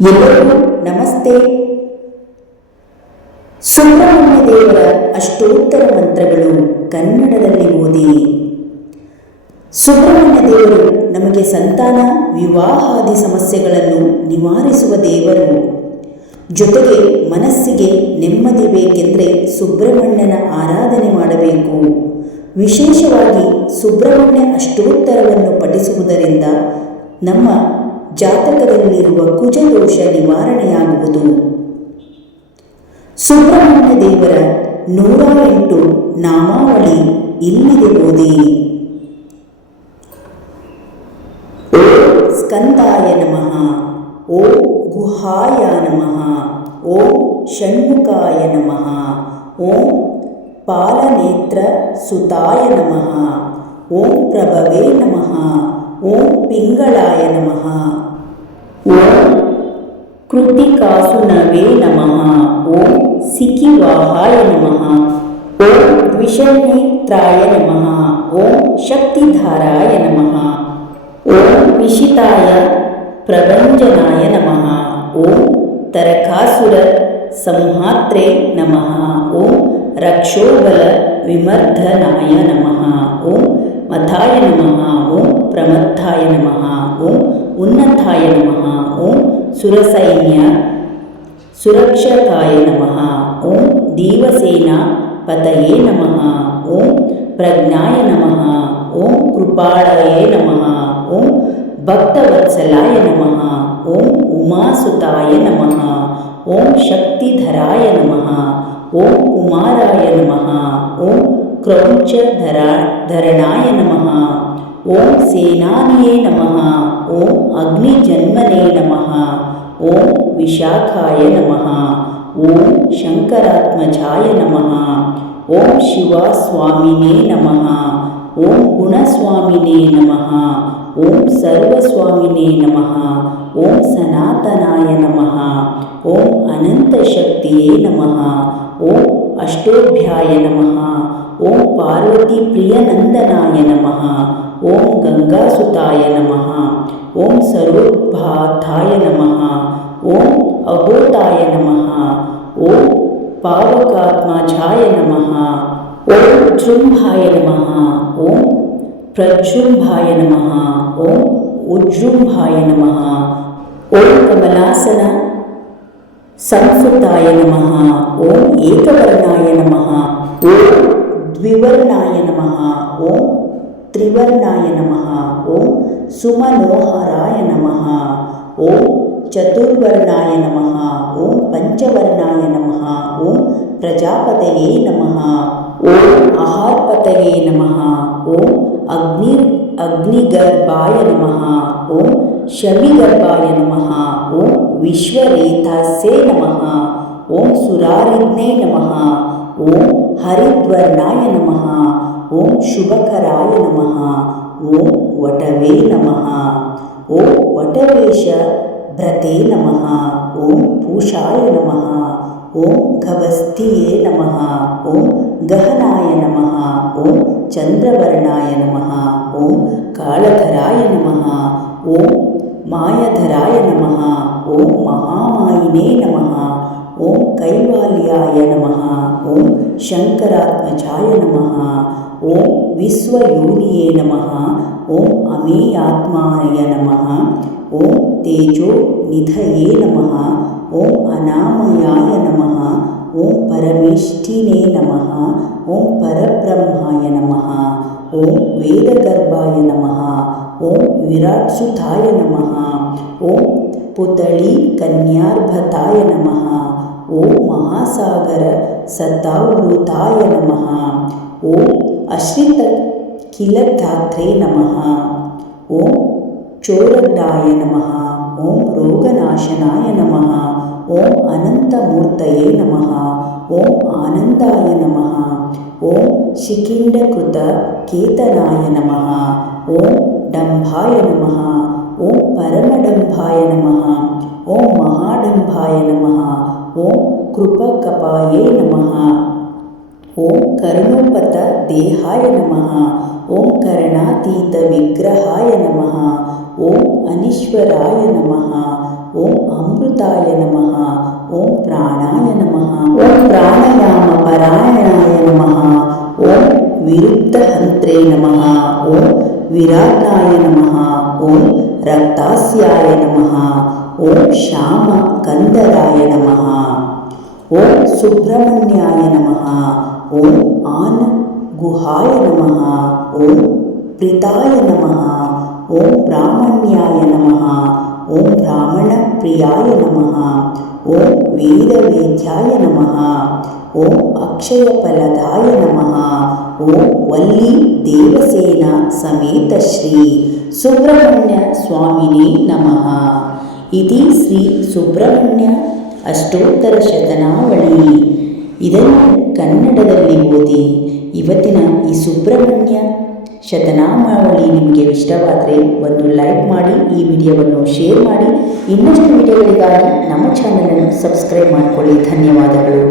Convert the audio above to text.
ಎಲ್ಲರಿಗೂ ನಮಸ್ತೆ. ಸುಬ್ರಹ್ಮಣ್ಯ ದೇವರ ಅಷ್ಟೋತ್ತರ ಮಂತ್ರಗಳು ಕನ್ನಡದಲ್ಲಿ ಓದಿ. ಸುಬ್ರಹ್ಮಣ್ಯ ದೇವರು ನಮಗೆ ಸಂತಾನ, ವಿವಾಹಾದಿ ಸಮಸ್ಯೆಗಳನ್ನು ನಿವಾರಿಸುವ ದೇವರು. ಜೊತೆಗೆ ಮನಸ್ಸಿಗೆ ನೆಮ್ಮದಿ ಬೇಕೆಂದರೆ ಸುಬ್ರಹ್ಮಣ್ಯನ ಆರಾಧನೆ ಮಾಡಬೇಕು. ವಿಶೇಷವಾಗಿ ಸುಬ್ರಹ್ಮಣ್ಯ ಅಷ್ಟೋತ್ತರವನ್ನು ಪಠಿಸುವುದರಿಂದ ನಮ್ಮ ಜಾತಕದಲ್ಲಿರುವ ಕುಜದೋಷ ನಿವಾರಣೆಯಾಗುವುದು. ಸುಬ್ರಹ್ಮಣ್ಯ ದೇವರ ನೂರ ಎಂಟು ನಾಮಾವಳಿ ಇಲ್ಲಿದೆ ಓದಿ. ಓ ಸ್ಕಂದಾಯ ನಮಃ. ಓ ಗುಹಾಯ ನಮಃ. ಓ ಷಣ್ಮುಖಾಯ ನಮಃ. ಓಂ ಪಾಲನೇತ್ರ ಸುತಾಯ ನಮಃ. ಓಂ ಪ್ರಭವೇ ನಮಃ. िङ्गळाय नमः। ॐ कृतिकासुनवे नमः। ॐ सिकिवाहाय नमः। ॐ द्विषयित्राय नमः। ॐ शक्तिधाराय नमः। ॐ निशिताय प्रभञ्जनाय नमः। ॐ तरखासुरसंहात्रे नमः। ॐ रक्षोबलविमर्दनाय नमः। ॐ मथाय नमः। ॐ ಪ್ರಮಥಾಯ ನಮಃ ಓಂ ಉನ್ನತಾಯ ನಮಃ ಓಂ ಸುರಸೈನ್ಯ ಸುರಕ್ಷತಾಯ ನಮಃ ಓಂ ದೇವಸೇನಾ ಪತಯೇ ನಮಃ ಓಂ ಪ್ರಜ್ಞಾಯ ನಮಃ ಓಂ ಕೃಪಾಳಯೇ ನಮಃ ಓಂ ಭಕ್ತವತ್ಸಲಾಯ ನಮಃ ಓಂ ಉಮಾಸುತಾಯ ನಮಃ ಓಂ ಶಕ್ತಿಧರಾಯ ನಮಃ ಓಂ ಕುಮಾರಾಯ ನಮಃ ಓಂ ಕ್ರೌಂಚಧರಾ ಧರಣಾಯ ನಮಃ ओम सेनानिये नमः ओम अग्निजन्मने नमः ओम विशाखाय नमः ओम शंकरात्मजाय नमः ओम शिवास्वामिने नमः ओम गुणस्वामिने नमः ओम सर्वस्वामिने नमः ओम सनातनाय नमः ओम अनंतशक्तिये नमः ओम अष्टोध्याय नमः ओम पार्वती प्रियनंदनाय नमः नम ॐ गङ्गासुताय नमः ॐ सरोद्भाथाय नमः ॐ अहोताय नमः ॐ पावकात्माझाय नमः ओम चुम्भाय नमः ओम प्रचुम्भाय नमः ओम उज्जुम्भाय नमः ओम कमलासन संस्कृताय नमः ओम एकवर्णाय नमः ओम द्विवर्णाय नमः ओम त्रिवर्णाय नमः ओम सुमनोहराय नमः ओम चतुर्वर्णाय नमः ओम पंचवर्णाय नमः ओम प्रजापतये नमः ओम आहारपतये नमः ओम अग्नि अग्निगर्भाय नमः ओम शमिगर्भाय नमः ओम विश्वरेतासे नमः ओम सुरारिद्ने नमः ओम हरिद्वर्णाय नमः ॐ शुभकराय नमः ॐ वटवे नमः ॐ वटवेशभ्रते नमः ॐ पूषाय नमः ॐ गवस्तिये नमः ॐ गहनाय नमः ॐ चन्द्रवर्णाय नमः ॐ कालधराय नमः ॐ मायधराय नमः ॐ महामायिने नमः ॐ मायिने ಕೈವಾಲ್ಯಾಯ ನಮಃ ಓಂ ಶಂಕರಾತ್ಮಜಾಯ ನಮಃ ಓಂ ವಿಶ್ವಯೋನಿಯೇ ನಮಃ ಓಂ ಅಮೇಯಾತ್ಮಾಯ ನಮಃ ಓಂ ತೇಜೋ ನಿಧಯೇ ನಮಃ ಓಂ ಅನಾಮಯಾಯ ನಮಃ ಓಂ ಪರಮೇಷ್ಠಿನೇ ನಮಃ ಓಂ ಪರಬ್ರಹ್ಮಾಯ ನಮಃ ಓಂ ವೇದಗರ್ಭಾಯ ನಮಃ ಓಂ ವಿರಾಟ್ಸುತಾಯ ನಮಃ ಓಂ ಪುತಳಿ ಕನ್ಯಾರ್ಭತಾಯ ನಮಃ ॐ महासागर महासागरसत्तावृताय नमः। ॐ अश्रिल्लकिलद्धात्रे नमः। ॐ चोरण्डाय नमः। ॐ रोगनाशनाय नमः। ॐ अनन्तमूर्तये नमः। ॐ आनन्दाय नमः। ॐ शिखिण्डकृतकेतनाय नमः। ॐ डम्भाय नमः। ॐ परमडम्भाय नमः। ॐ महाडम्भाय नमः। ஓம் கிருபகபாயே நமஹா. ஓம் கருணோபத தேகாய நமஹா. ஓம் கருணாதீத விக்கிரகாய நமஹா. ஓம் அனீஸ்வராய நமஹா. ஓம் அமிர்தாய நமஹா. ஓம் பிராணாய நமஹா. ஓம் பிராணயாம பராயணாய நமஹா. ஓம் விருத்தஹந்திரே நமஹா. ஓம் விராட்டாய நமஹா. ஓம் ரக்தாஸ்யாய நமஹா ஓம் ஷாம கந்தராய நமஹா ஓம் சுப்பிரமணியாய நமஹா ஓம் ஆன குஹாய நமஹா ஓம் பிரிதாய நமஹா ஓம் பிராமணியாய நமஹா ஓம் பிராமண பிரியாய நமஹா ஓம் வீரவேத்யாய நமஹா ஓம் ಅಕ್ಷಯ ಫಲದಾಯ ನಮಃ. ಓಂ ವಲ್ಲಿ ದೇವಸೇನ ಸಮೇತ ಶ್ರೀ ಸುಬ್ರಹ್ಮಣ್ಯ ಸ್ವಾಮಿನಿ ನಮಃ. ಇತಿ ಶ್ರೀ ಸುಬ್ರಹ್ಮಣ್ಯ ಅಷ್ಟೋತ್ತರ ಶತನಾವಳಿ. ಇದನ್ನು ಕನ್ನಡದಲ್ಲಿ ಓದಿ. ಇವತ್ತಿನ ಈ ಸುಬ್ರಹ್ಮಣ್ಯ ಶತನಾಮಾವಳಿ ನಿಮಗೆ ಇಷ್ಟವಾದರೆ ಒಂದು ಲೈಕ್ ಮಾಡಿ, ಈ ವಿಡಿಯೋವನ್ನು ಶೇರ್ ಮಾಡಿ. ಇನ್ನಷ್ಟು ವಿಡಿಯೋಗಳಿಗಾಗಿ ನಮ್ಮ ಚಾನಲನ್ನು ಸಬ್ಸ್ಕ್ರೈಬ್ ಮಾಡಿಕೊಳ್ಳಿ. ಧನ್ಯವಾದಗಳು.